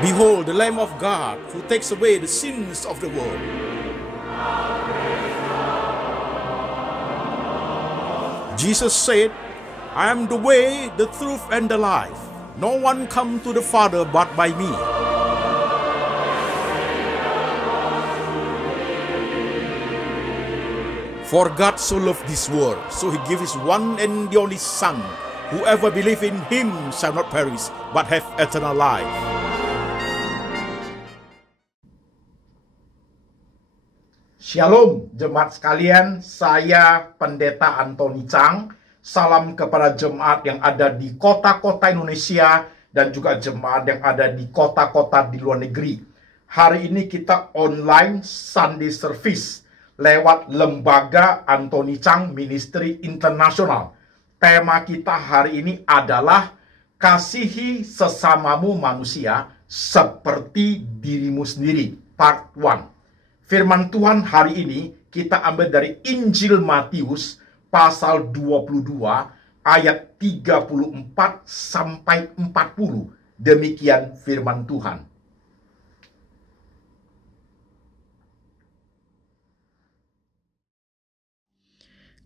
Behold, the Lamb of God who takes away the sins of the world. Jesus said, I am the way, the truth, and the life. No one comes to the Father but by me. For God so loved this world, so he gave his one and the only Son. Whoever believes in him shall not perish, but have eternal life. Shalom jemaat sekalian, saya Pendeta Antoni Chang. Salam kepada jemaat yang ada di kota-kota Indonesia dan juga jemaat yang ada di kota-kota di luar negeri. Hari ini kita online Sunday Service lewat Lembaga Antoni Chang Ministry International. Tema kita hari ini adalah kasihi sesamamu manusia seperti dirimu sendiri, part 1. Firman Tuhan hari ini kita ambil dari Injil Matius pasal 22 ayat 34 sampai 40. Demikian firman Tuhan.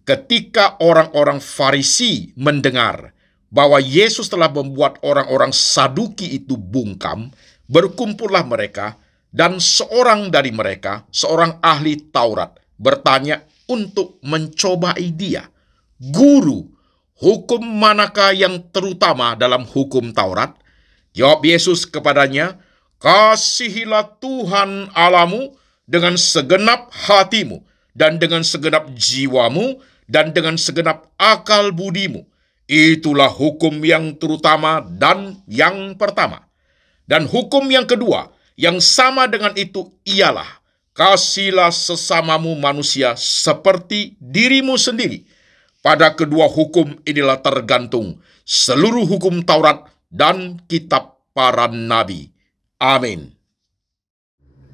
Ketika orang-orang Farisi mendengar bahwa Yesus telah membuat orang-orang Saduki itu bungkam, berkumpullah mereka, dan seorang dari mereka, seorang ahli Taurat, bertanya untuk mencobai dia, Guru, hukum manakah yang terutama dalam hukum Taurat? Jawab Yesus kepadanya, kasihilah Tuhan Allahmu dengan segenap hatimu, dan dengan segenap jiwamu, dan dengan segenap akal budimu. Itulah hukum yang terutama dan yang pertama. Dan hukum yang kedua, yang sama dengan itu ialah, kasihilah sesamamu manusia seperti dirimu sendiri. Pada kedua hukum inilah tergantung seluruh hukum Taurat dan kitab para nabi. Amin.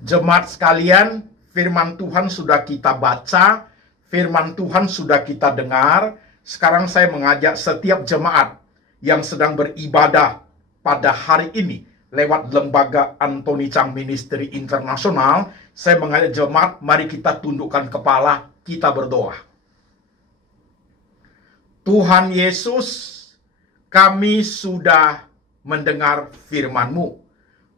Jemaat sekalian, firman Tuhan sudah kita baca, firman Tuhan sudah kita dengar. Sekarang saya mengajak setiap jemaat yang sedang beribadah pada hari ini lewat Lembaga Antoni Chang Ministry International, saya mengajak jemaat, mari kita tundukkan kepala, kita berdoa. Tuhan Yesus, kami sudah mendengar firman-Mu.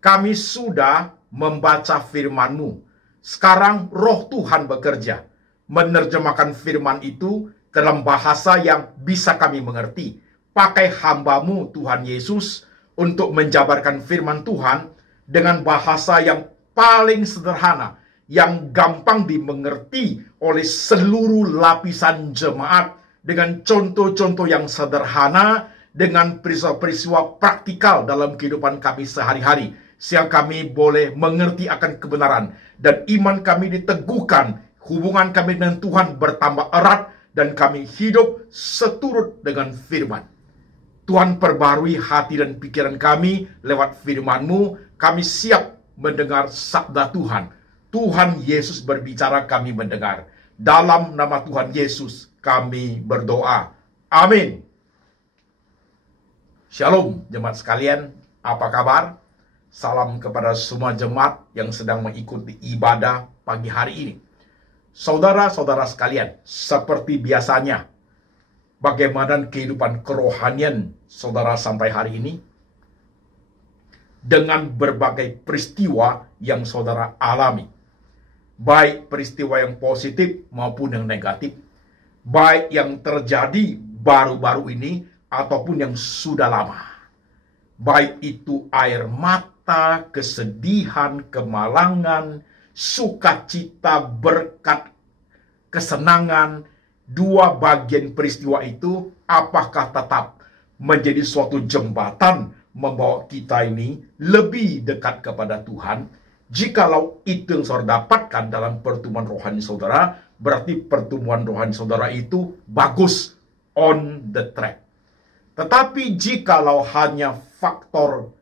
Kami sudah membaca firman-Mu. Sekarang roh Tuhan bekerja, menerjemahkan firman itu dalam bahasa yang bisa kami mengerti. Pakai hamba-Mu Tuhan Yesus untuk menjabarkan firman Tuhan dengan bahasa yang paling sederhana, yang gampang dimengerti oleh seluruh lapisan jemaat, dengan contoh-contoh yang sederhana, dengan peristiwa-peristiwa praktikal dalam kehidupan kami sehari-hari, sehingga kami boleh mengerti akan kebenaran, dan iman kami diteguhkan, hubungan kami dengan Tuhan bertambah erat, dan kami hidup seturut dengan firman. Tuhan perbarui hati dan pikiran kami lewat firman-Mu. Kami siap mendengar sabda Tuhan. Tuhan Yesus berbicara, kami mendengar. Dalam nama Tuhan Yesus kami berdoa. Amin. Shalom jemaat sekalian, apa kabar? Salam kepada semua jemaat yang sedang mengikuti ibadah pagi hari ini. Saudara-saudara sekalian, seperti biasanya, bagaimana kehidupan kerohanian saudara sampai hari ini? Dengan berbagai peristiwa yang saudara alami. Baik peristiwa yang positif maupun yang negatif. Baik yang terjadi baru-baru ini ataupun yang sudah lama. Baik itu air mata, kesedihan, kemalangan, sukacita, berkat, kesenangan. Dua bagian peristiwa itu apakah tetap menjadi suatu jembatan membawa kita ini lebih dekat kepada Tuhan? Jikalau itu yang saudara dapatkan dalam pertemuan rohani saudara, berarti pertemuan rohani saudara itu bagus, on the track. Tetapi jikalau hanya faktor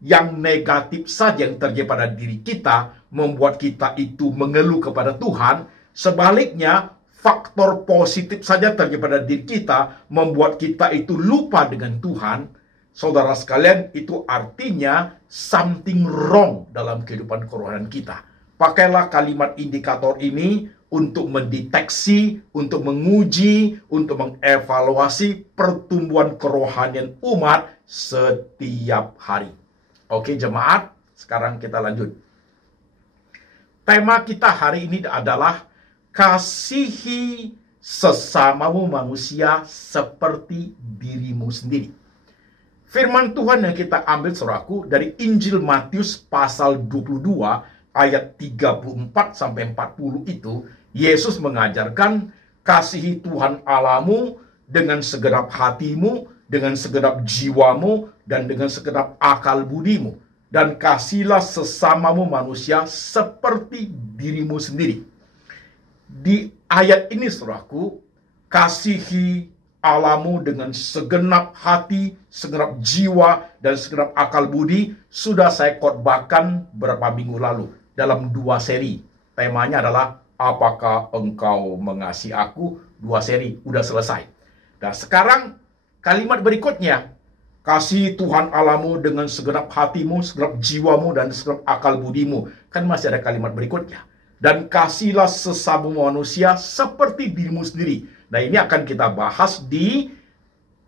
yang negatif saja yang terjadi pada diri kita, membuat kita itu mengeluh kepada Tuhan, sebaliknya faktor positif saja terjadi pada diri kita, membuat kita itu lupa dengan Tuhan, Saudara sekalian, itu artinya something wrong dalam kehidupan kerohanian kita. Pakailah kalimat indikator ini untuk mendeteksi, untuk menguji, untuk mengevaluasi pertumbuhan kerohanian umat setiap hari. Oke jemaat, sekarang kita lanjut. Tema kita hari ini adalah kasihi sesamamu manusia seperti dirimu sendiri. Firman Tuhan yang kita ambil saudaraku dari Injil Matius pasal 22 ayat 34 sampai 40 itu, Yesus mengajarkan kasihi Tuhan Allahmu dengan segenap hatimu, dengan segenap jiwamu, dan dengan segenap akal budimu. Dan kasihilah sesamamu manusia seperti dirimu sendiri. Di ayat ini saudaraku, kasihi Allahmu dengan segenap hati, segenap jiwa, dan segenap akal budi sudah saya khotbahkan beberapa minggu lalu dalam 2 seri. Temanya adalah apakah engkau mengasihi aku? 2 seri, udah selesai. Nah sekarang kalimat berikutnya, kasih Tuhan Allahmu dengan segenap hatimu, segenap jiwamu, dan segenap akal budimu. Kan masih ada kalimat berikutnya. Dan kasihlah sesama manusia seperti dirimu sendiri. Nah ini akan kita bahas di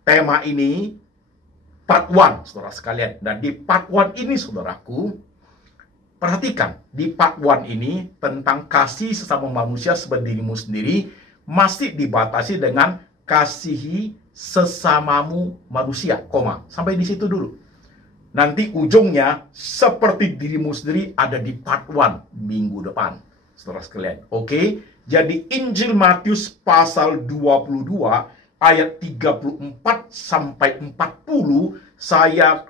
tema ini part 1 saudara sekalian. Dan di part 1 ini saudaraku, perhatikan di part 1 ini tentang kasih sesama manusia seperti dirimu sendiri masih dibatasi dengan kasihi sesamamu manusia, koma. Sampai di situ dulu. Nanti ujungnya seperti dirimu sendiri ada di part 1 minggu depan saudara sekalian. Oke? Jadi Injil Matius pasal 22 ayat 34 sampai 40 saya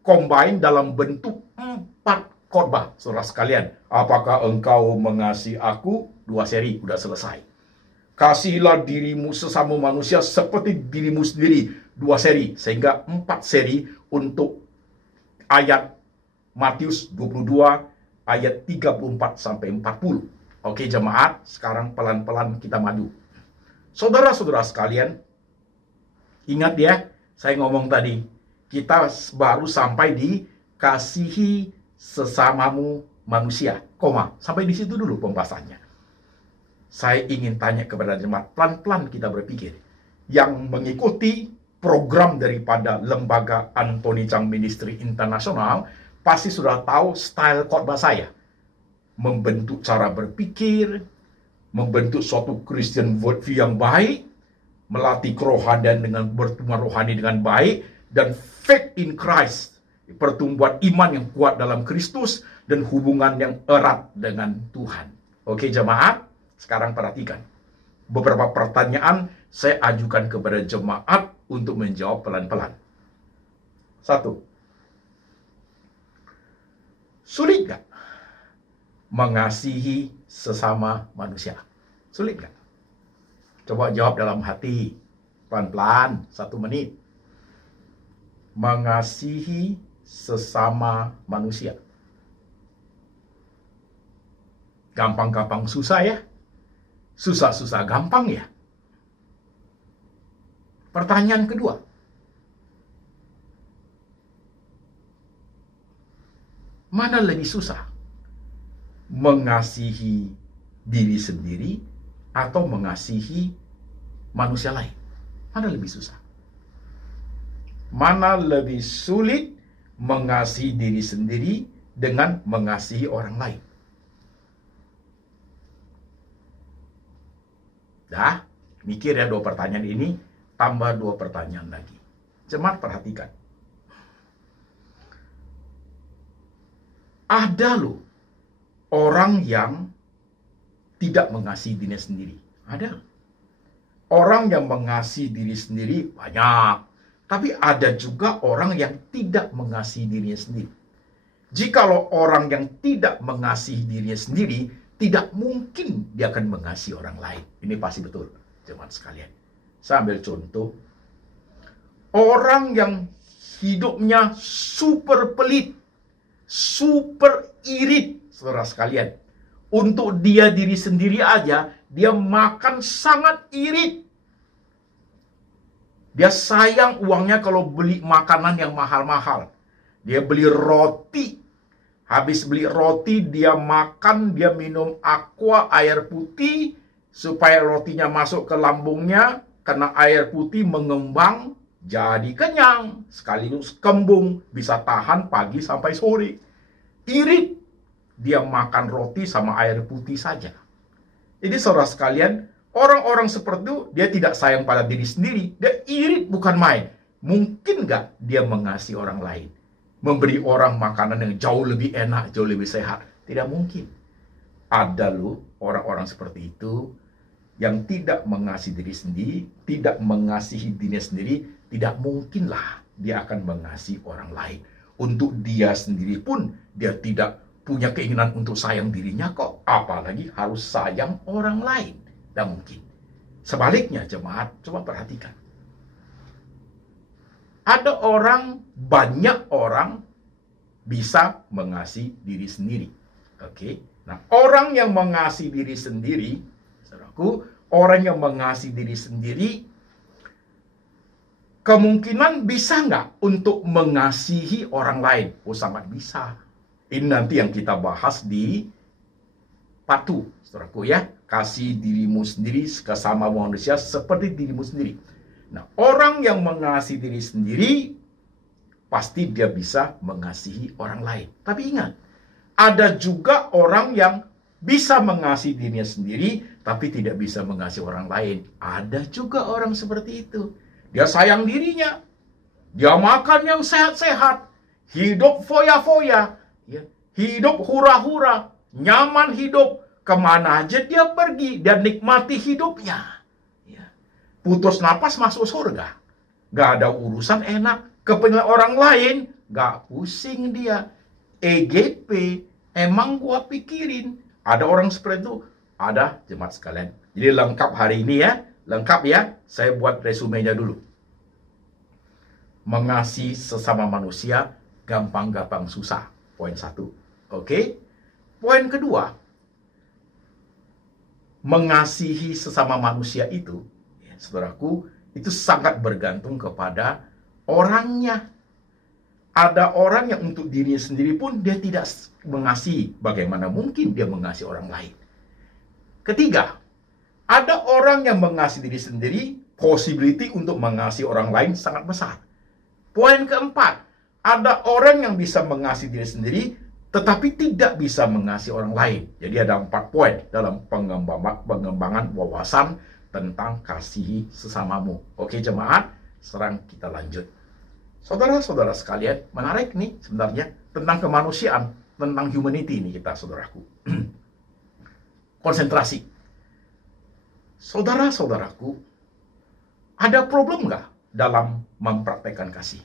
combine dalam bentuk 4 khotbah. Saudara sekalian, apakah engkau mengasihi aku? 2 seri udah selesai. Kasihilah dirimu sesama manusia seperti dirimu sendiri. 2 seri, sehingga 4 seri untuk ayat Matius 22 ayat 34 sampai 40. Oke jemaat, sekarang pelan-pelan kita maju. Saudara-saudara sekalian, ingat ya, saya ngomong tadi, kita baru sampai di kasihi sesamamu manusia, koma. Sampai di situ dulu pembahasannya. Saya ingin tanya kepada jemaat, pelan-pelan kita berpikir. Yang mengikuti program daripada Lembaga Anthony Chang Ministry Internasional, pasti sudah tahu style khotbah saya. Membentuk cara berpikir, membentuk suatu Christian worldview yang baik, melatih kerohanian dengan bertumbuh rohani dengan baik, dan faith in Christ, pertumbuhan iman yang kuat dalam Kristus, dan hubungan yang erat dengan Tuhan. Oke jemaat, sekarang perhatikan. Beberapa pertanyaan saya ajukan kepada jemaat untuk menjawab pelan-pelan. 1. Sulit gak mengasihi sesama manusia? Sulit nggak? Coba jawab dalam hati. Pelan-pelan, 1 menit. Mengasihi sesama manusia. Gampang-gampang susah ya? Susah-susah gampang ya? Pertanyaan kedua. Mana lebih susah? Mengasihi diri sendiri atau mengasihi manusia lain? Mana lebih susah? Mana lebih sulit mengasihi diri sendiri dengan mengasihi orang lain? Dah, mikir ya 2 pertanyaan ini, tambah 2 pertanyaan lagi. Jemaat perhatikan. Ada loh orang yang tidak mengasihi dirinya sendiri. Ada. Orang yang mengasihi diri sendiri banyak. Tapi ada juga orang yang tidak mengasihi dirinya sendiri. Jikalau orang yang tidak mengasihi dirinya sendiri, tidak mungkin dia akan mengasihi orang lain. Ini pasti betul, jemaat sekalian. Saya ambil contoh. Orang yang hidupnya super pelit, super irit, saudara sekalian. Untuk dia diri sendiri aja, dia makan sangat irit. Dia sayang uangnya kalau beli makanan yang mahal-mahal. Dia beli roti. Habis beli roti, dia makan, dia minum aqua, air putih, supaya rotinya masuk ke lambungnya, karena air putih mengembang, jadi kenyang. Sekaligus kembung, bisa tahan pagi sampai sore. Irit, dia makan roti sama air putih saja. Jadi saudara sekalian, orang-orang seperti itu, dia tidak sayang pada diri sendiri. Dia irit bukan main. Mungkin nggak dia mengasihi orang lain? Memberi orang makanan yang jauh lebih enak, jauh lebih sehat. Tidak mungkin. Ada loh orang-orang seperti itu yang tidak mengasihi diri sendiri, tidak mengasihi dirinya sendiri, tidak mungkinlah dia akan mengasihi orang lain. Untuk dia sendiri pun, dia tidak punya keinginan untuk sayang dirinya kok. Apalagi harus sayang orang lain. Tidak mungkin. Sebaliknya jemaat, coba perhatikan. Ada orang, banyak orang bisa mengasihi diri sendiri. Oke. Nah, orang yang mengasihi diri sendiri, saudaraku, orang yang mengasihi diri sendiri, kemungkinan bisa nggak untuk mengasihi orang lain? Oh, sangat bisa. Ini nanti yang kita bahas di part 2, saudaraku ya. Kasih dirimu sendiri ke sesama manusia seperti dirimu sendiri. Nah, orang yang mengasihi diri sendiri, pasti dia bisa mengasihi orang lain. Tapi ingat, ada juga orang yang bisa mengasihi dirinya sendiri, tapi tidak bisa mengasihi orang lain. Ada juga orang seperti itu. Dia sayang dirinya. Dia makan yang sehat-sehat. Hidup foya-foya. Ya. Hidup hura-hura. Nyaman hidup. Kemana aja dia pergi. Dia nikmati hidupnya. Putus napas masuk surga. Gak ada urusan enak. Kepengen orang lain, gak pusing dia. EGP, emang gua pikirin. Ada orang seperti itu? Ada, jemaat sekalian. Jadi lengkap hari ini ya. Lengkap ya. Saya buat resumenya dulu. Mengasihi sesama manusia, gampang-gampang susah. Poin 1. Oke. Poin kedua. Mengasihi sesama manusia itu, saudaraku, itu sangat bergantung kepada orangnya. Ada orang yang untuk dirinya sendiri pun dia tidak mengasihi. Bagaimana mungkin dia mengasihi orang lain? Ketiga, ada orang yang mengasihi diri sendiri, possibility untuk mengasihi orang lain sangat besar. Poin keempat, ada orang yang bisa mengasihi diri sendiri, tetapi tidak bisa mengasihi orang lain. Jadi ada 4 poin dalam pengembangan wawasan tentang kasihi sesamamu. Oke jemaat, sekarang kita lanjut. Saudara-saudara sekalian, menarik nih sebenarnya tentang kemanusiaan, tentang humanity ini kita, saudaraku. Konsentrasi. Saudara-saudaraku, ada problem nggak dalam mempraktekkan kasih?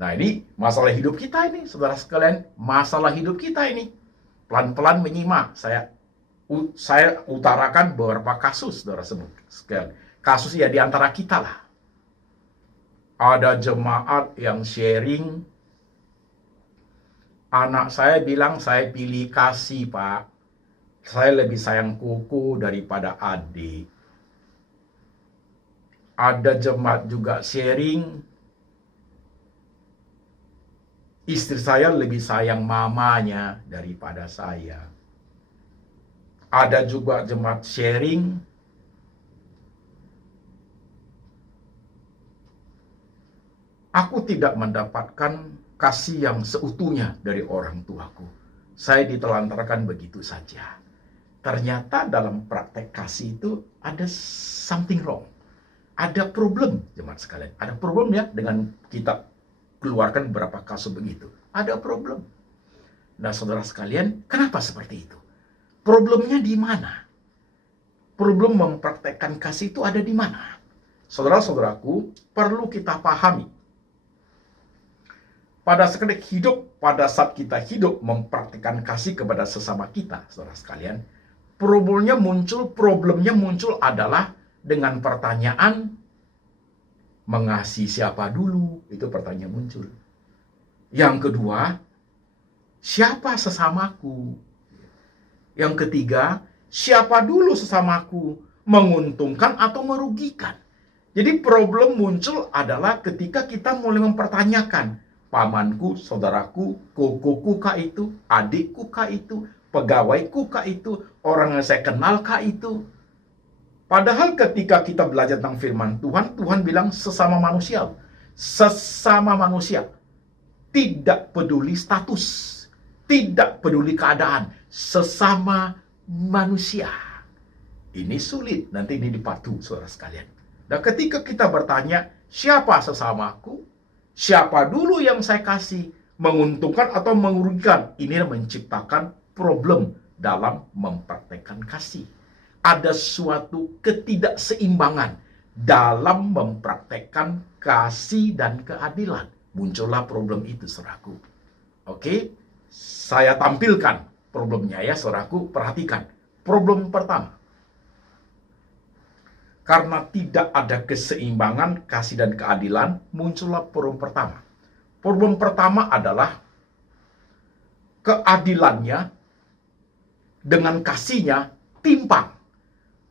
Nah ini masalah hidup kita ini, saudara sekalian, masalah hidup kita ini. Pelan-pelan menyimak, saya utarakan beberapa kasus, saudara sekalian. Kasus ya di antara kita lah. Ada jemaat yang sharing, anak saya bilang saya pilih kasih pak. Saya lebih sayang kuku daripada adik. Ada jemaat juga sharing, istri saya lebih sayang mamanya daripada saya. Ada juga jemaat sharing, aku tidak mendapatkan kasih yang seutuhnya dari orang tuaku. Saya ditelantarkan begitu saja. Ternyata dalam praktek kasih itu ada something wrong. Ada problem, jemaat sekalian. Ada problem ya dengan kita keluarkan beberapa kasus begitu. Ada problem. Nah, saudara sekalian, kenapa seperti itu? Problemnya di mana? Problem mempraktekkan kasih itu ada di mana? Saudara-saudaraku, perlu kita pahami. Pada saat kita hidup mempraktikkan kasih kepada sesama kita, saudara sekalian, problemnya muncul adalah dengan pertanyaan, mengasihi siapa dulu? Itu pertanyaan muncul. Yang kedua, siapa sesamaku? Yang ketiga, siapa dulu sesamaku? Menguntungkan atau merugikan? Jadi problem muncul adalah ketika kita mulai mempertanyakan, pamanku, saudaraku, kokoku kah itu, adikku kah itu, pegawaiku kah itu, orang yang saya kenal kah itu. Padahal ketika kita belajar tentang firman Tuhan, Tuhan bilang sesama manusia. Sesama manusia. Tidak peduli status. Tidak peduli keadaan. Sesama manusia. Ini sulit. Nanti ini dipatu, saudara sekalian. Dan ketika kita bertanya, siapa sesamaku? Siapa dulu yang saya kasih? Menguntungkan atau merugikan? Ini menciptakan problem dalam mempraktekkan kasih. Ada suatu ketidakseimbangan dalam mempraktekkan kasih dan keadilan. Muncullah problem itu, saudaraku. Oke, saya tampilkan problemnya ya, saudaraku. Perhatikan. Problem pertama. Karena tidak ada keseimbangan kasih dan keadilan, muncullah problem pertama. Problem pertama adalah keadilannya dengan kasihnya timpang.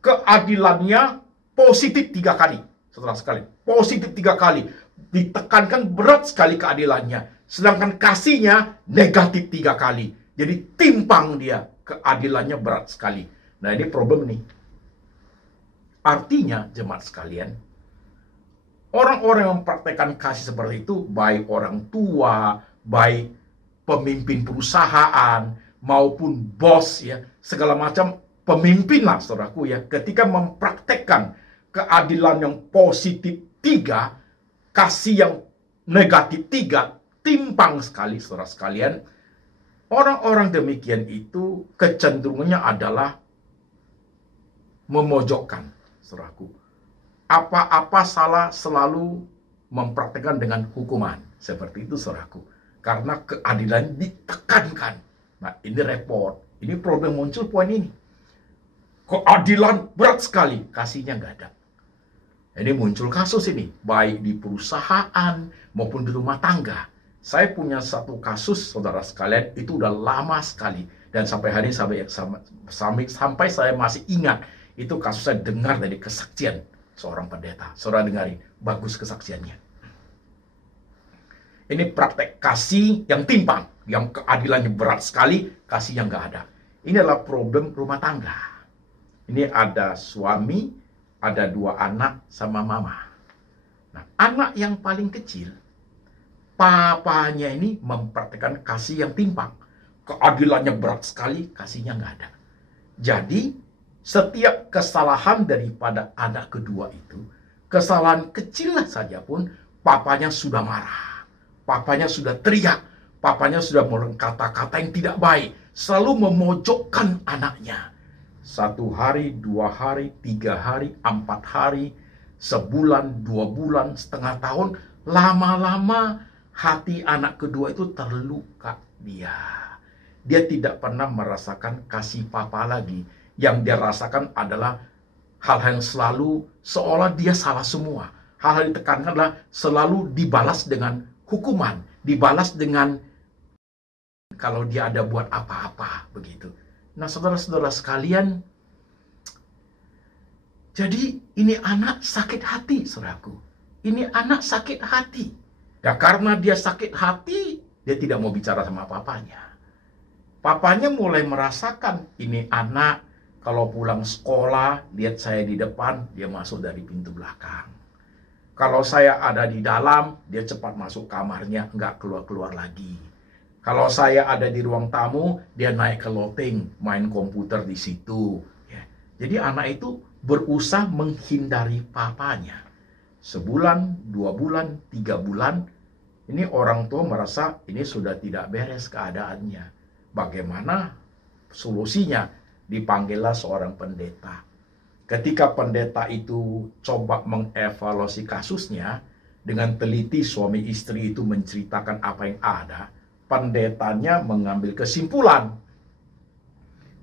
Keadilannya positif 3 kali. Saudara sekalian, positif 3 kali. Ditekankan berat sekali keadilannya. Sedangkan kasihnya negatif 3 kali. Jadi timpang dia. Keadilannya berat sekali. Nah ini problem nih. Artinya, jemaat sekalian, orang-orang yang mempraktekkan kasih seperti itu, baik orang tua, baik pemimpin perusahaan, maupun bos, ya, segala macam pemimpin lah, saudaraku, ya, ketika mempraktekkan keadilan yang positif 3, kasih yang negatif 3, timpang sekali, saudara sekalian, orang-orang demikian itu kecenderungannya adalah memojokkan. Saudaraku, apa-apa salah selalu mempraktekkan dengan hukuman. Seperti itu, saudaraku. Karena keadilan ditekankan. Nah, ini repot. Ini problem muncul poin ini. Keadilan berat sekali. Kasihnya nggak ada. Ini muncul kasus ini. Baik di perusahaan maupun di rumah tangga. Saya punya satu kasus, saudara sekalian. Itu udah lama sekali. Dan sampai hari ini sampai saya masih ingat. Itu kasus saya dengar dari kesaksian seorang pendeta. Saudara dengarin, bagus kesaksiannya. Ini praktek kasih yang timpang, yang keadilannya berat sekali, kasihnya nggak ada. Ini adalah problem rumah tangga. Ini ada suami, ada 2 anak sama mama. Nah, anak yang paling kecil, papanya ini mempraktekkan kasih yang timpang. Keadilannya berat sekali, kasihnya nggak ada. Jadi, setiap kesalahan daripada anak kedua itu, kesalahan kecil saja pun, papanya sudah marah. Papanya sudah teriak. Papanya sudah mengeluarkan kata-kata yang tidak baik. Selalu memojokkan anaknya. 1 hari, 2 hari, 3 hari, 4 hari, sebulan, 2 bulan, setengah tahun. Lama-lama hati anak kedua itu terluka dia. Dia tidak pernah merasakan kasih papa lagi. Yang dia rasakan adalah hal-hal yang selalu seolah dia salah semua. Hal-hal yang ditekankan adalah selalu dibalas dengan hukuman. Dibalas dengan kalau dia ada buat apa-apa. Begitu. Nah, saudara-saudara sekalian, jadi ini anak sakit hati, saudaraku. Ini anak sakit hati. Ya karena dia sakit hati, dia tidak mau bicara sama papanya. Papanya mulai merasakan ini anak. Kalau pulang sekolah, lihat saya di depan, dia masuk dari pintu belakang. Kalau saya ada di dalam, dia cepat masuk kamarnya, nggak keluar-keluar lagi. Kalau saya ada di ruang tamu, dia naik ke loteng, main komputer di situ. Ya. Jadi anak itu berusaha menghindari papanya. Sebulan, 2 bulan, 3 bulan, ini orang tua merasa ini sudah tidak beres keadaannya. Bagaimana solusinya? Dipanggillah seorang pendeta. Ketika pendeta itu coba mengevaluasi kasusnya, dengan teliti suami istri itu menceritakan apa yang ada, pendetanya mengambil kesimpulan,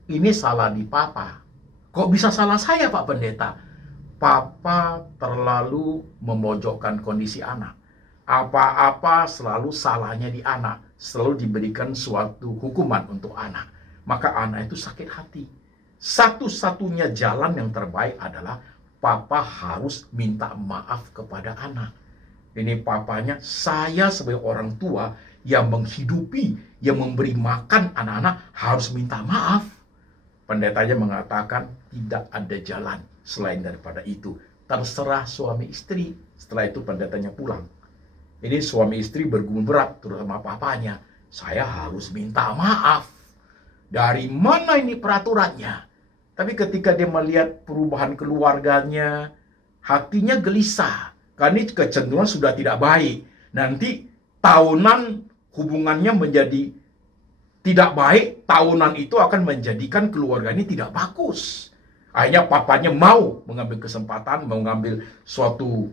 ini salah di papa. Kok bisa salah saya, Pak Pendeta? Papa terlalu memojokkan kondisi anak. Apa-apa selalu salahnya di anak, selalu diberikan suatu hukuman untuk anak. Maka anak itu sakit hati. Satu-satunya jalan yang terbaik adalah papa harus minta maaf kepada anak. Ini papanya, saya sebagai orang tua yang menghidupi, yang memberi makan anak-anak harus minta maaf. Pendetanya mengatakan tidak ada jalan selain daripada itu. Terserah suami istri. Setelah itu pendetanya pulang. Ini suami istri bergumul berat terutama papanya. Saya harus minta maaf. Dari mana ini peraturannya? Tapi ketika dia melihat perubahan keluarganya, hatinya gelisah. Karena ini kecenderungan sudah tidak baik. Nanti tahunan hubungannya menjadi tidak baik. Tahunan itu akan menjadikan keluarga ini tidak bagus. Akhirnya papanya mau mengambil kesempatan, mau mengambil suatu,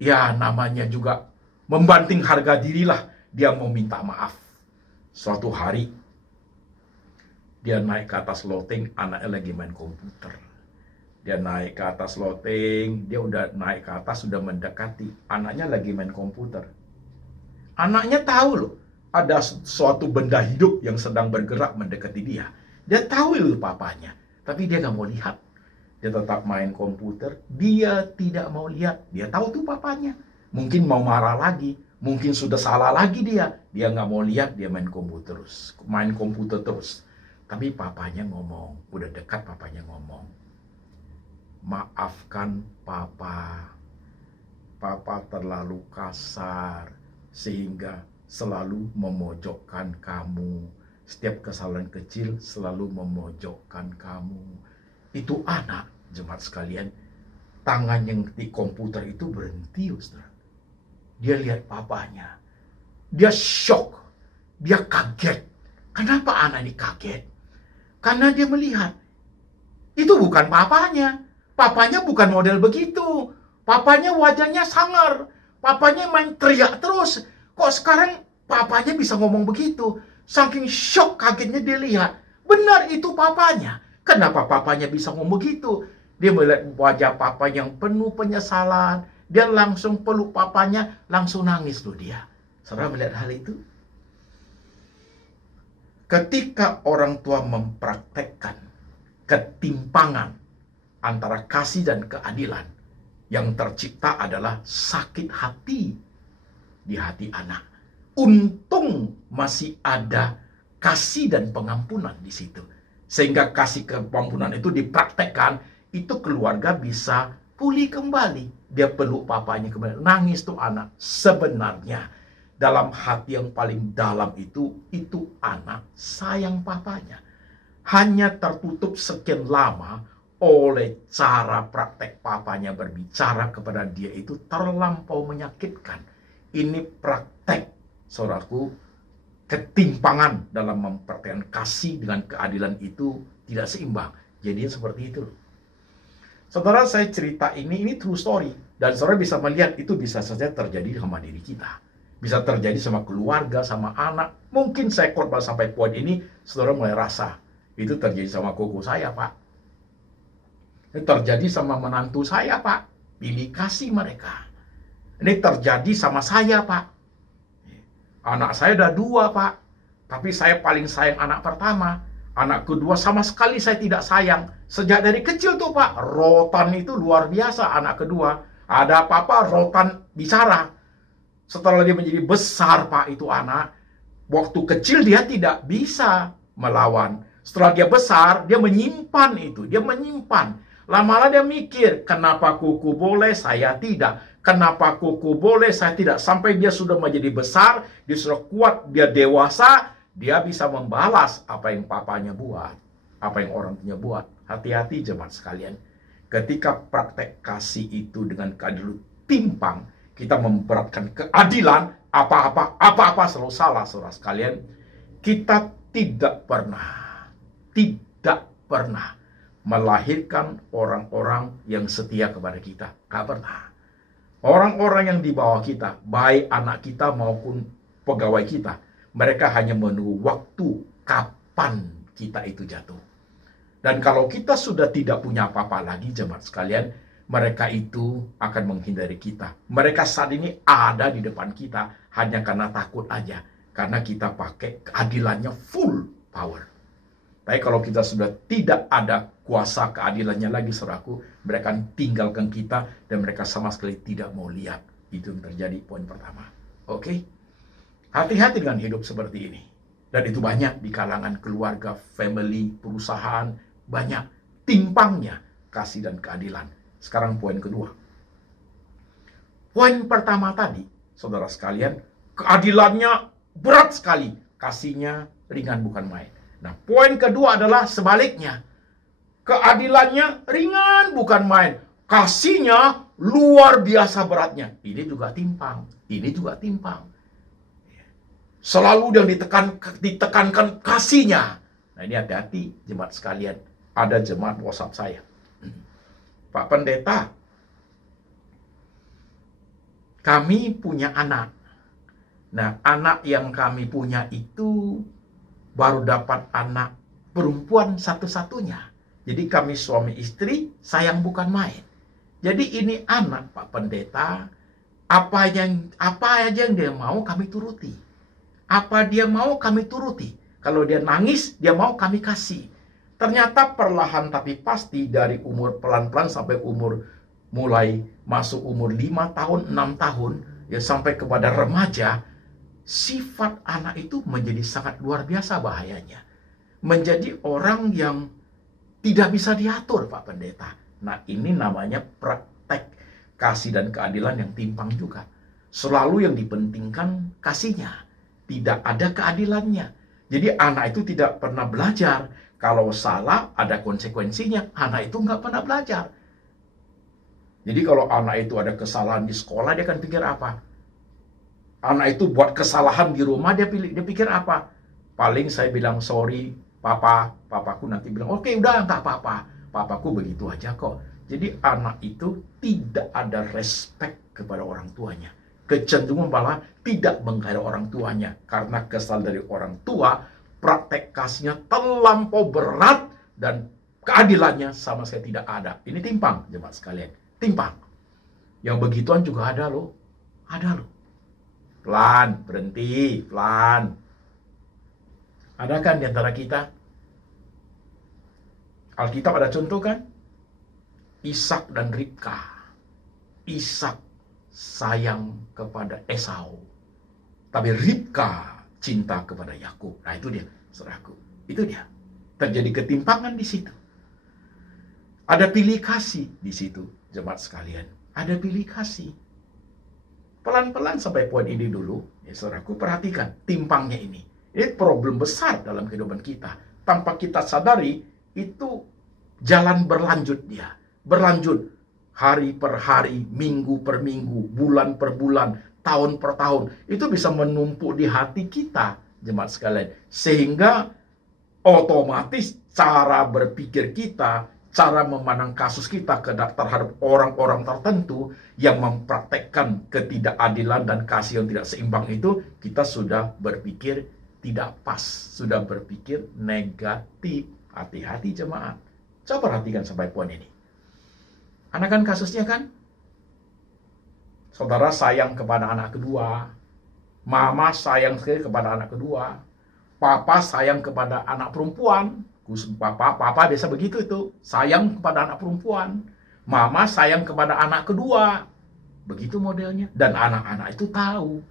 ya namanya juga membanting harga dirilah. Dia mau minta maaf. Suatu hari, dia naik ke atas loteng, anaknya lagi main komputer. Dia naik ke atas loteng, dia udah naik ke atas, sudah mendekati. Anaknya lagi main komputer. Anaknya tahu loh, ada suatu benda hidup yang sedang bergerak mendekati dia. Dia tahu loh papanya, tapi dia nggak mau lihat. Dia tetap main komputer, dia tidak mau lihat. Dia tahu tuh papanya. Mungkin mau marah lagi, mungkin sudah salah lagi dia. Dia nggak mau lihat, dia main komputer terus. Main komputer terus. Tapi papanya ngomong, udah dekat papanya ngomong. Maafkan papa. Papa terlalu kasar sehingga selalu memojokkan kamu. Setiap kesalahan kecil selalu memojokkan kamu. Itu anak, jemaat sekalian. Tangan yang di komputer itu berhenti, saudara. Dia lihat papanya. Dia shock. Dia kaget. Kenapa anak ini kaget? Karena dia melihat, itu bukan papanya. Papanya bukan model begitu. Papanya wajahnya sangar. Papanya main teriak terus. Kok sekarang papanya bisa ngomong begitu? Saking shock kagetnya dia lihat. Benar itu papanya. Kenapa papanya bisa ngomong begitu? Dia melihat wajah papa yang penuh penyesalan. Dia langsung peluk papanya, langsung nangis loh dia. Saudara melihat hal itu? Ketika orang tua mempraktekkan ketimpangan antara kasih dan keadilan, yang tercipta adalah sakit hati di hati anak. Untung masih ada kasih dan pengampunan di situ. Sehingga kasih pengampunan itu dipraktekkan, itu keluarga bisa pulih kembali. Dia peluk papanya kembali. Nangis tuh anak. Sebenarnya dalam hati yang paling dalam itu anak sayang papanya. Hanya tertutup sekian lama oleh cara praktek papanya berbicara kepada dia itu terlampau menyakitkan. Ini praktek, saudaraku, ketimpangan dalam mempraktekkan kasih dengan keadilan itu tidak seimbang. Jadi seperti itu. Saudara, saya cerita ini true story. Dan saudara bisa melihat itu bisa saja terjadi sama diri kita. Bisa terjadi sama keluarga, sama anak. Mungkin saya korban sampai poin ini, saudara mulai rasa. Itu terjadi sama koko saya, Pak. Ini terjadi sama menantu saya, Pak. Pilih kasih mereka. Ini terjadi sama saya, Pak. Anak saya ada 2, Pak. Tapi saya paling sayang anak pertama. Anak kedua sama sekali saya tidak sayang. Sejak dari kecil tuh, Pak. Rotan itu luar biasa anak kedua. Ada apa-apa, rotan bicara. Setelah dia menjadi besar, Pak, itu anak. Waktu kecil dia tidak bisa melawan. Setelah dia besar, dia menyimpan itu. Dia menyimpan. Lama-lama dia mikir, kenapa kuku boleh, saya tidak. Kenapa kuku boleh, saya tidak. Sampai dia sudah menjadi besar, dia sudah kuat, dia dewasa, dia bisa membalas apa yang papanya buat. Apa yang orang tuanya buat. Hati-hati jemaat sekalian. Ketika praktek kasih itu dengan keadilan timpang, kita memberatkan keadilan, apa-apa selalu salah, saudara sekalian. Kita tidak pernah melahirkan orang-orang yang setia kepada kita. Gak pernah. Orang-orang yang di bawah kita, baik anak kita maupun pegawai kita, mereka hanya menunggu waktu kapan kita itu jatuh. Dan kalau kita sudah tidak punya apa-apa lagi, jemaat sekalian, mereka itu akan menghindari kita. Mereka saat ini ada di depan kita hanya karena takut aja. Karena kita pakai keadilannya full power. Tapi kalau kita sudah tidak ada kuasa keadilannya lagi, saudaraku, mereka akan tinggalkan kita dan mereka sama sekali tidak mau lihat. Itu yang terjadi, poin pertama. Oke? Hati-hati dengan hidup seperti ini. Dan itu banyak di kalangan keluarga, family, perusahaan, banyak timpangnya kasih dan keadilan. Sekarang poin kedua. Poin pertama tadi, saudara sekalian, keadilannya berat sekali, kasihnya ringan bukan main. Nah, poin kedua adalah sebaliknya. Keadilannya ringan bukan main, kasihnya luar biasa beratnya. Ini juga timpang, ini juga timpang. Selalu yang ditekankan kasihnya. Nah, ini hati-hati jemaat sekalian. Ada jemaat WhatsApp saya. Pak Pendeta, kami punya anak. Nah, anak yang kami punya itu baru dapat anak perempuan satu-satunya. Jadi kami suami istri sayang bukan main. Jadi ini anak Pak Pendeta, apa aja yang dia mau kami turuti. Apa dia mau kami turuti. Kalau dia nangis, dia mau kami kasih. Ternyata perlahan tapi pasti dari umur pelan-pelan sampai umur mulai masuk umur 5 tahun, 6 tahun, ya sampai kepada remaja, sifat anak itu menjadi sangat luar biasa bahayanya. Menjadi orang yang tidak bisa diatur, Pak Pendeta. Nah, ini namanya praktek kasih dan keadilan yang timpang juga. Selalu yang dipentingkan kasihnya, tidak ada keadilannya. Jadi anak itu tidak pernah belajar. Kalau salah ada konsekuensinya. Anak itu nggak pernah belajar. Jadi kalau anak itu ada kesalahan di sekolah, dia akan pikir apa? Anak itu buat kesalahan di rumah, dia pikir apa? Paling saya bilang sorry, papaku nanti bilang, oke, udah nggak apa-apa. Papaku begitu aja kok. Jadi anak itu tidak ada respect kepada orang tuanya. Kecenderungan malah tidak menghargai orang tuanya. Karena kesal dari orang tua, praktek kasihnya terlampau berat dan keadilannya sama sekali tidak ada. Ini timpang, jemaat sekalian. Timpang. Yang begituan juga ada loh. Ada loh. Pelan, berhenti, pelan. Ada kan di antara kita? Alkitab ada contoh kan? Ishak dan Ribka. Ishak sayang kepada Esau. Tapi Ribka cinta kepada Yakub. Nah itu dia, saudaraku. Itu dia. Terjadi ketimpangan di situ. Ada pilih kasih di situ, jemaat sekalian. Ada pilih kasih. Pelan-pelan sampai poin ini dulu. Ya, saudaraku, perhatikan timpangnya ini. Ini problem besar dalam kehidupan kita. Tanpa kita sadari, itu jalan berlanjut dia. Berlanjut hari per hari, minggu per minggu, bulan per bulan, tahun per tahun. Itu bisa menumpuk di hati kita, jemaat sekalian. Sehingga otomatis cara berpikir kita, cara memandang kasus kita terhadap orang-orang tertentu yang mempraktekkan ketidakadilan dan kasih yang tidak seimbang itu, kita sudah berpikir tidak pas, sudah berpikir negatif. Hati-hati jemaat. Coba perhatikan sampai poin ini. Anak kan kasusnya kan, saudara sayang kepada anak kedua, mama sayang sekali kepada anak kedua, papa sayang kepada anak perempuan. Papa biasa begitu itu, sayang kepada anak perempuan. Mama sayang kepada anak kedua. Begitu modelnya. Dan anak-anak itu tahu.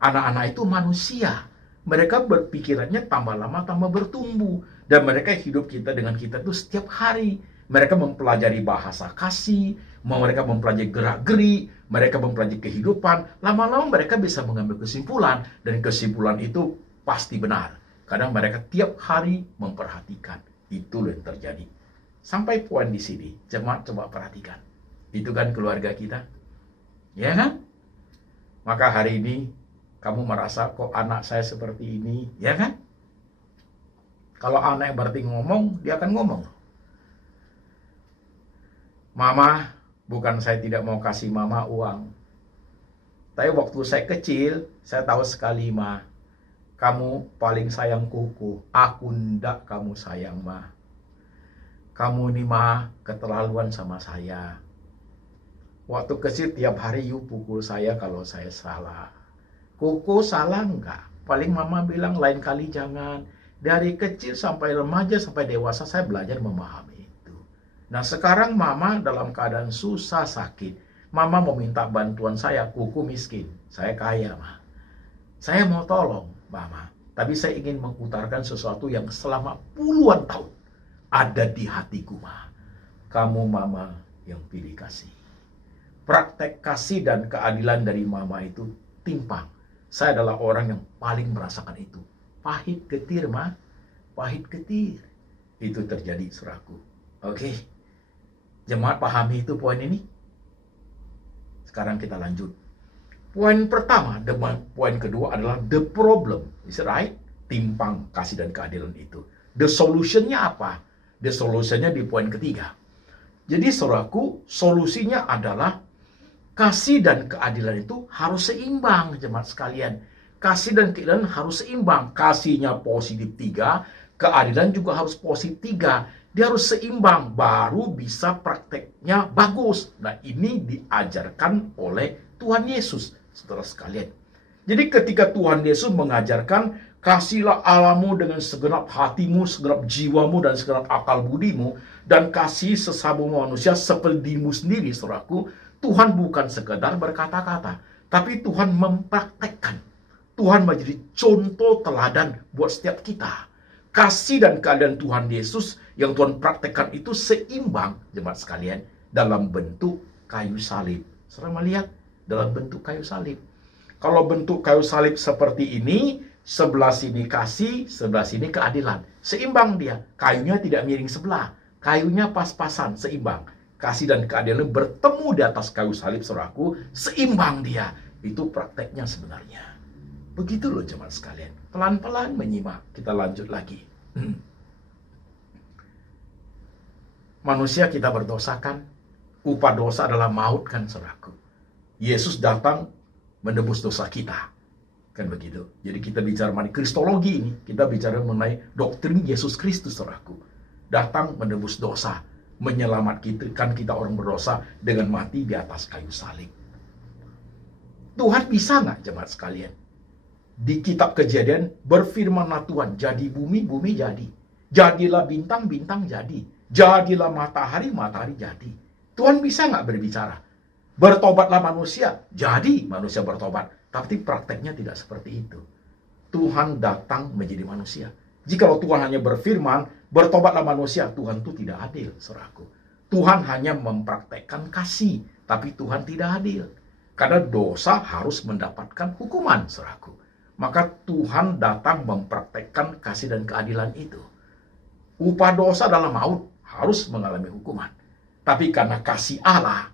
Anak-anak itu manusia. Mereka berpikirannya tambah lama tambah bertumbuh. Dan mereka hidup dengan kita itu setiap hari. Mereka mempelajari bahasa kasih. Mereka mempelajari gerak-gerik. Mereka mempelajari kehidupan. Lama-lama mereka bisa mengambil kesimpulan. Dan kesimpulan itu pasti benar. Kadang mereka tiap hari memperhatikan. Itu yang terjadi. Sampai poin di sini. Jemaat coba perhatikan. Itu kan keluarga kita. Ya kan? Maka hari ini kamu merasa kok anak saya seperti ini. Ya kan? Kalau anak berarti ngomong, dia akan ngomong. Mama, bukan saya tidak mau kasih mama uang. Tapi waktu saya kecil, saya tahu sekali, Ma. Kamu paling sayang kuku. Aku ndak kamu sayang, Ma. Kamu nih, Ma, keterlaluan sama saya. Waktu kecil tiap hari you pukul saya kalau saya salah. Kuku salah enggak? Paling Mama bilang lain kali jangan. Dari kecil sampai remaja sampai dewasa saya belajar memahami itu. Nah sekarang mama dalam keadaan susah sakit. Mama mau minta bantuan saya, kuku miskin. Saya kaya, Ma. Saya mau tolong, Mama. Tapi saya ingin mengutarakan sesuatu yang selama puluhan tahun ada di hatiku, Ma. Kamu Mama yang pilih kasih. Praktek kasih dan keadilan dari Mama itu timpang. Saya adalah orang yang paling merasakan itu. Pahit getir, Ma. Pahit getir. Itu terjadi, saudaraku. Oke. Jemaat pahami itu poin ini? Sekarang kita lanjut. Poin pertama, poin kedua adalah the problem. Is it right? Timpang kasih dan keadilan itu. The solutionnya apa? The solutionnya di poin ketiga. Jadi saudaraku, solusinya adalah kasih dan keadilan itu harus seimbang, jemaat sekalian. Kasih dan keadilan harus seimbang. Kasihnya positif 3, keadilan juga harus positif 3. Dia harus seimbang, baru bisa prakteknya bagus. Nah, ini diajarkan oleh Tuhan Yesus, saudara sekalian. Jadi ketika Tuhan Yesus mengajarkan, kasihlah Allahmu dengan segenap hatimu, segenap jiwamu, dan segenap akal budimu, dan kasih sesama manusia seperti dirimu sendiri, saudaraku. Tuhan bukan sekedar berkata-kata, tapi Tuhan mempraktekkan. Tuhan menjadi contoh teladan buat setiap kita. Kasih dan keadaan Tuhan Yesus yang Tuhan praktekkan itu seimbang, jemaat sekalian, dalam bentuk kayu salib. Saudara melihat dalam bentuk kayu salib. Kalau bentuk kayu salib seperti ini, sebelah sini kasih, sebelah sini keadilan. Seimbang dia. Kayunya tidak miring sebelah. Kayunya pas-pasan, seimbang. Kasih dan keadilan bertemu di atas kayu salib, saudaraku, seimbang dia. Itu prakteknya sebenarnya. Begitu loh jemaat sekalian. Pelan-pelan menyimak. Kita lanjut lagi. Manusia kita berdosakan. Upah dosa adalah maut kan, saudaraku. Yesus datang menebus dosa kita. Kan begitu. Jadi kita bicara mengenai kristologi ini. Kita bicara mengenai doktrin Yesus Kristus, saudaraku. Datang menebus dosa, menyelamatkan kita orang berdosa dengan mati di atas kayu salib. Tuhan bisa nggak jemaat sekalian? Di kitab Kejadian berfirmanlah Tuhan, jadi bumi, bumi jadi. Jadilah bintang, bintang jadi. Jadilah matahari, matahari jadi. Tuhan bisa nggak berbicara? Bertobatlah manusia, jadi manusia bertobat. Tapi prakteknya tidak seperti itu. Tuhan datang menjadi manusia. Jikalau Tuhan hanya berfirman, bertobatlah manusia, Tuhan itu tidak adil, saudaraku. Tuhan hanya mempraktekkan kasih, tapi Tuhan tidak adil. Karena dosa harus mendapatkan hukuman, saudaraku. Maka Tuhan datang mempraktekkan kasih dan keadilan itu. Upah dosa adalah maut, harus mengalami hukuman. Tapi karena kasih Allah,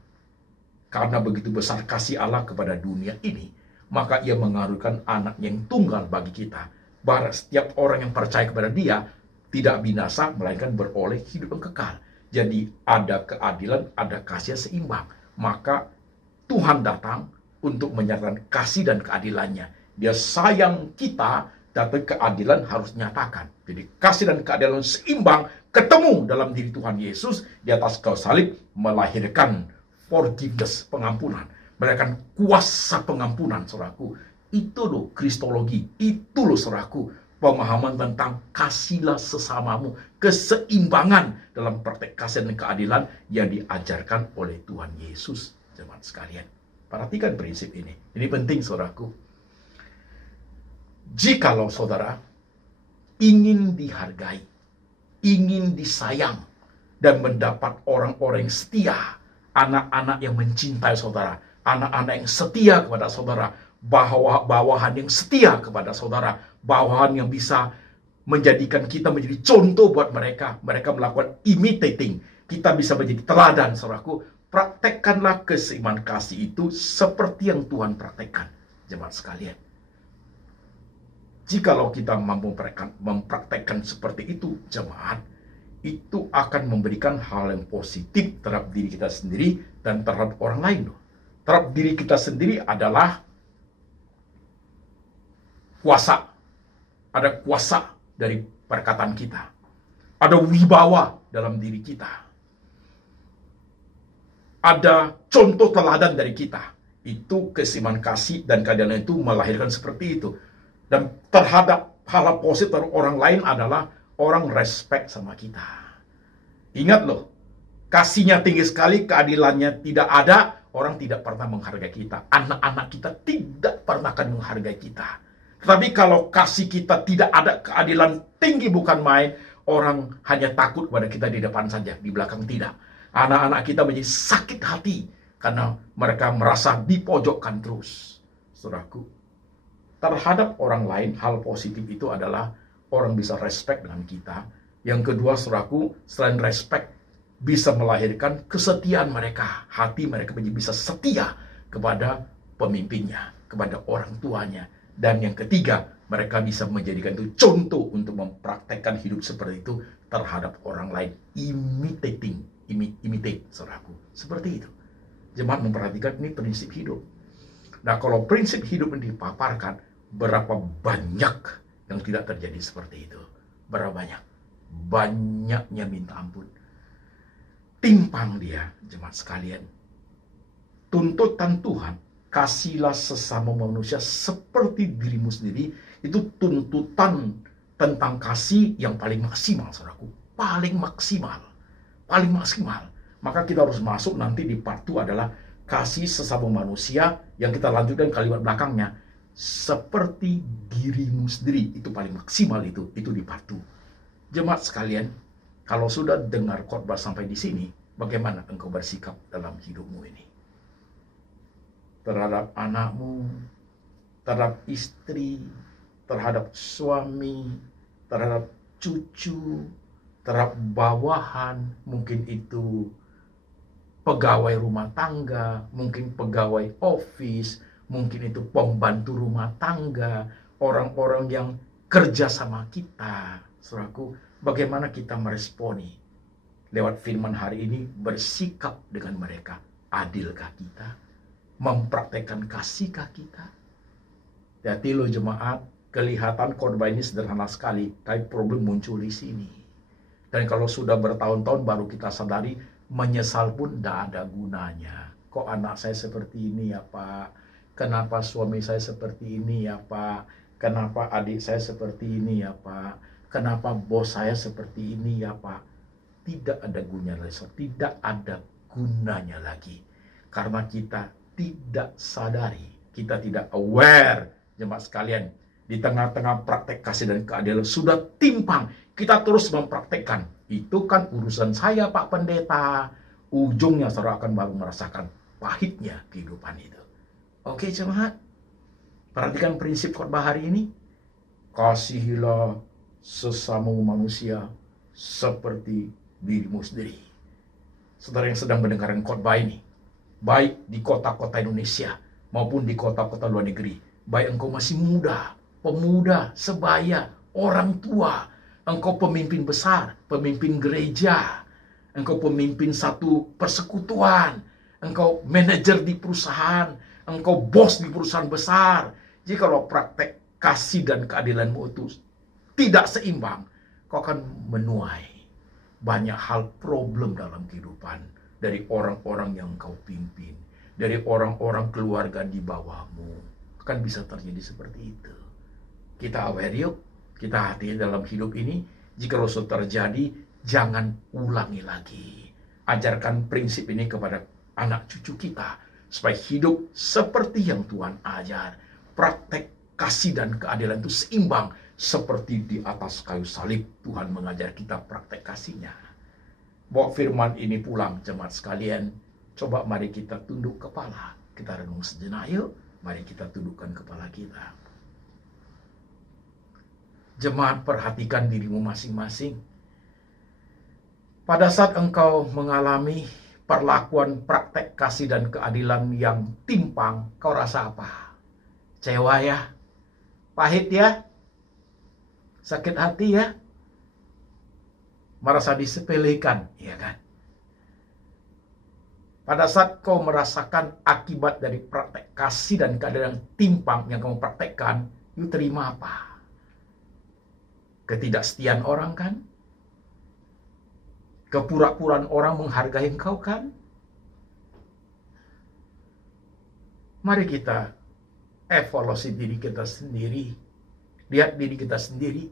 karena begitu besar kasih Allah kepada dunia ini, maka ia mengaruniakan anak yang tunggal bagi kita. Bahwa setiap orang yang percaya kepada dia tidak binasa, melainkan beroleh hidup yang kekal. Jadi ada keadilan, ada kasih seimbang. Maka Tuhan datang untuk menyatakan kasih dan keadilannya. Dia sayang kita, tapi keadilan harus nyatakan. Jadi kasih dan keadilan seimbang, ketemu dalam diri Tuhan Yesus di atas kayu salib, melahirkan forgiveness, pengampunan. Melahirkan kuasa pengampunan, saudaraku. Itu loh kristologi, itu loh saudaraku, pemahaman tentang kasihlah sesamamu, keseimbangan dalam praktek kasih dan keadilan yang diajarkan oleh Tuhan Yesus, jemaat sekalian. Perhatikan prinsip ini penting saudaraku. Jikalau saudara ingin dihargai, ingin disayang, dan mendapat orang-orang yang setia, anak-anak yang mencintai saudara, anak-anak yang setia kepada saudara, bawahan yang setia kepada saudara, bawahan yang bisa menjadikan kita menjadi contoh buat mereka. Mereka melakukan imitating. Kita bisa menjadi teladan, saudaraku. Praktekkanlah keseimbangan kasih itu seperti yang Tuhan praktekkan, jemaat sekalian. Jikalau kita mampu mempraktekkan seperti itu, jemaat, itu akan memberikan hal yang positif terhadap diri kita sendiri dan terhadap orang lain. Terhadap diri kita sendiri adalah kuasa. Ada kuasa dari perkataan kita. Ada wibawa dalam diri kita. Ada contoh teladan dari kita. Itu keseimbangan kasih dan keadilan itu melahirkan seperti itu. Dan terhadap hal positif dari orang lain adalah orang respect sama kita. Ingat loh, kasihnya tinggi sekali, keadilannya tidak ada, orang tidak pernah menghargai kita. Anak-anak kita tidak pernah akan menghargai kita. Tapi kalau kasih kita tidak ada, keadilan tinggi bukan main, orang hanya takut pada kita di depan saja, di belakang tidak. Anak-anak kita menjadi sakit hati karena mereka merasa dipojokkan terus. Saudaraku, terhadap orang lain, hal positif itu adalah orang bisa respect dengan kita. Yang kedua, saudaraku, selain respect, bisa melahirkan kesetiaan mereka. Hati mereka bisa setia kepada pemimpinnya, kepada orang tuanya. Dan yang ketiga, mereka bisa menjadikan itu contoh untuk mempraktekkan hidup seperti itu terhadap orang lain. Imitate, saudaraku. Seperti itu. Jemaat memperhatikan ini prinsip hidup. Nah, kalau prinsip hidup ini dipaparkan, berapa banyak yang tidak terjadi seperti itu? Berapa banyak? Banyaknya minta ampun. Timpang dia, jemaat sekalian. Tuntutan Tuhan, kasihlah sesama manusia seperti dirimu sendiri, itu tuntutan tentang kasih yang paling maksimal, saudaraku. Paling maksimal. Paling maksimal. Maka kita harus masuk nanti di part 2 adalah kasih sesama manusia, yang kita lanjutkan kalimat belakangnya. Seperti dirimu sendiri, itu paling maksimal itu di part 2. Jemaat sekalian, kalau sudah dengar khotbah sampai di sini, bagaimana engkau bersikap dalam hidupmu ini? Terhadap anakmu, terhadap istri, terhadap suami, terhadap cucu, terhadap bawahan, mungkin itu pegawai rumah tangga, mungkin pegawai office, mungkin itu pembantu rumah tangga, orang-orang yang kerja sama kita. Saudaraku, bagaimana kita meresponi lewat firman hari ini, bersikap dengan mereka? Adilkah kita? Mempraktekkan kasihkah kita? Hati lo jemaat, kelihatan khotbah ini sederhana sekali, tapi problem muncul di sini. Dan kalau sudah bertahun-tahun baru kita sadari, menyesal pun tidak ada gunanya. Kok anak saya seperti ini ya Pak? Kenapa suami saya seperti ini ya Pak? Kenapa adik saya seperti ini ya Pak? Kenapa bos saya seperti ini ya Pak? Tidak ada gunanya lagi. Tidak ada gunanya lagi. Karena kita tidak sadari. Kita tidak aware, jemaat sekalian. Di tengah-tengah praktek kasih dan keadilan sudah timpang. Kita terus mempraktekkan. Itu kan urusan saya Pak Pendeta. Ujungnya saudara akan baru merasakan pahitnya kehidupan itu. Oke jemaat, perhatikan prinsip khotbah hari ini. Kasihilah sesama manusia seperti dirimu sendiri. Saudara yang sedang mendengarkan khotbah ini, baik di kota-kota Indonesia maupun di kota-kota luar negeri, baik engkau masih muda, pemuda, sebaya, orang tua, engkau pemimpin besar, pemimpin gereja, engkau pemimpin satu persekutuan, engkau manajer di perusahaan, engkau bos di perusahaan besar. Jikalau praktek kasih dan keadilanmu itu tidak seimbang, kau akan menuai banyak hal problem dalam kehidupan dari orang-orang yang kau pimpin, dari orang-orang keluarga di bawahmu. Akan bisa terjadi seperti itu. Kita aware yuk, kita hati dalam hidup ini. Jikalau sudah terjadi, jangan ulangi lagi. Ajarkan prinsip ini kepada anak cucu kita, supaya hidup seperti yang Tuhan ajar. Praktek kasih dan keadilan itu seimbang. Seperti di atas kayu salib, Tuhan mengajar kita praktek kasihnya. Bawa firman ini pulang, jemaat sekalian. Coba mari kita tunduk kepala. Kita renung sejenak yuk. Mari kita tundukkan kepala kita. Jemaat, perhatikan dirimu masing-masing. Pada saat engkau mengalami perlakuan praktek kasih dan keadilan yang timpang, kau rasa apa? Kecewa ya? Pahit ya? Sakit hati ya? Merasa disepelekan, ya kan? Pada saat kau merasakan akibat dari praktek kasih dan keadilan yang timpang yang kamu praktekkan, you terima apa? Ketidaksetiaan orang kan? Kepura-puraan orang menghargai engkau kan? Mari kita evaluasi diri kita sendiri. Lihat diri kita sendiri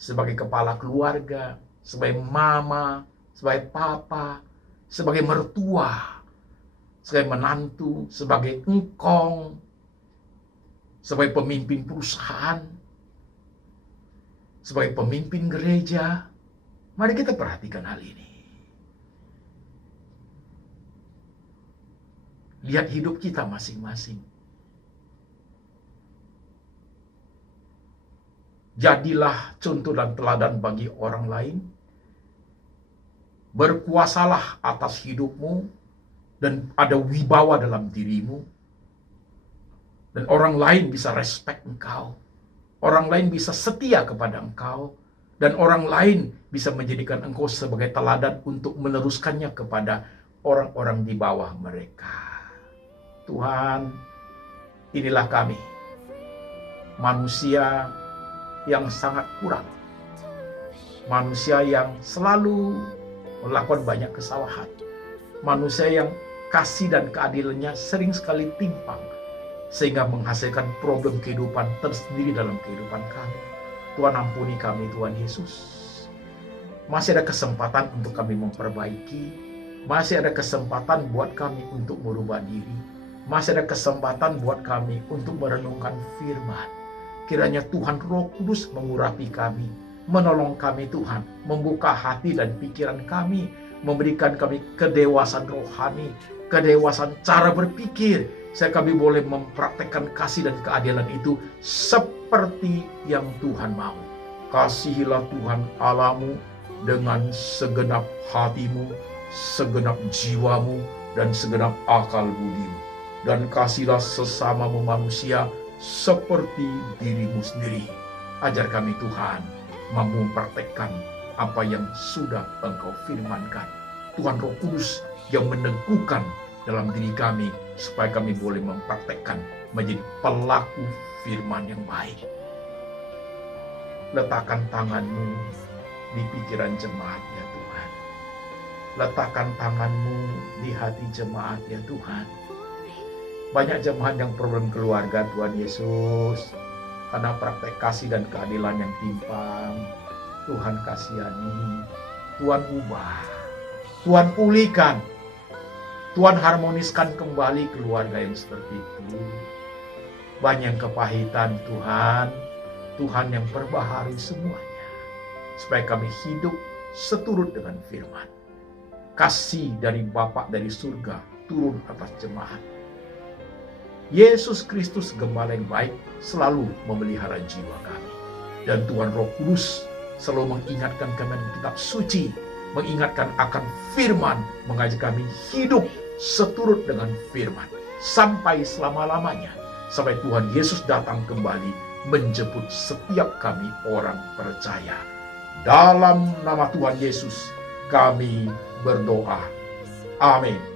sebagai kepala keluarga, sebagai mama, sebagai papa, sebagai mertua, sebagai menantu, sebagai engkong, sebagai pemimpin perusahaan, sebagai pemimpin gereja. Mari kita perhatikan hal ini. Lihat hidup kita masing-masing. Jadilah contoh dan teladan bagi orang lain. Berkuasalah atas hidupmu dan ada wibawa dalam dirimu. Dan orang lain bisa respect engkau. Orang lain bisa setia kepada engkau. Dan orang lain bisa menjadikan engkau sebagai teladan untuk meneruskannya kepada orang-orang di bawah mereka. Tuhan, inilah kami, manusia yang sangat kurang, manusia yang selalu melakukan banyak kesalahan, manusia yang kasih dan keadilannya sering sekali timpang, sehingga menghasilkan problem kehidupan tersendiri dalam kehidupan kami. Tuhan, ampuni kami, Tuhan Yesus. Masih ada kesempatan untuk kami memperbaiki, masih ada kesempatan buat kami untuk merubah diri, masih ada kesempatan buat kami untuk merenungkan firman. Kiranya Tuhan Roh Kudus mengurapi kami, menolong kami Tuhan, membuka hati dan pikiran kami, memberikan kami kedewasaan rohani, kedewasaan cara berpikir, sehingga kami boleh mempraktekkan kasih dan keadilan itu seperti yang Tuhan mau. Kasihilah Tuhan Allahmu dengan segenap hatimu, segenap jiwamu, dan segenap akal budimu. Dan kasihlah sesamamu manusia seperti dirimu sendiri. Ajar kami Tuhan mampu mempraktekkan apa yang sudah Engkau firmankan. Tuhan Roh Kudus yang meneguhkan dalam diri kami supaya kami boleh mempraktekkan menjadi pelaku firman yang baik. Letakkan tanganmu di pikiran jemaat ya Tuhan. Letakkan tanganmu di hati jemaat ya Tuhan. Banyak jemaat yang problem keluarga Tuhan Yesus, karena praktek kasih dan keadilan yang timpang. Tuhan kasihani, Tuhan ubah, Tuhan pulihkan, Tuhan harmoniskan kembali keluarga yang seperti itu. Banyak kepahitan Tuhan, Tuhan yang perbaharui semuanya, supaya kami hidup seturut dengan firman. Kasih dari Bapa dari surga turun atas jemaat. Yesus Kristus Gembala yang baik selalu memelihara jiwa kami. Dan Tuhan Roh Kudus selalu mengingatkan kami di kitab suci, mengingatkan akan firman, mengajak kami hidup seturut dengan firman. Sampai selama-lamanya, sampai Tuhan Yesus datang kembali menjemput setiap kami orang percaya. Dalam nama Tuhan Yesus kami berdoa. Amin.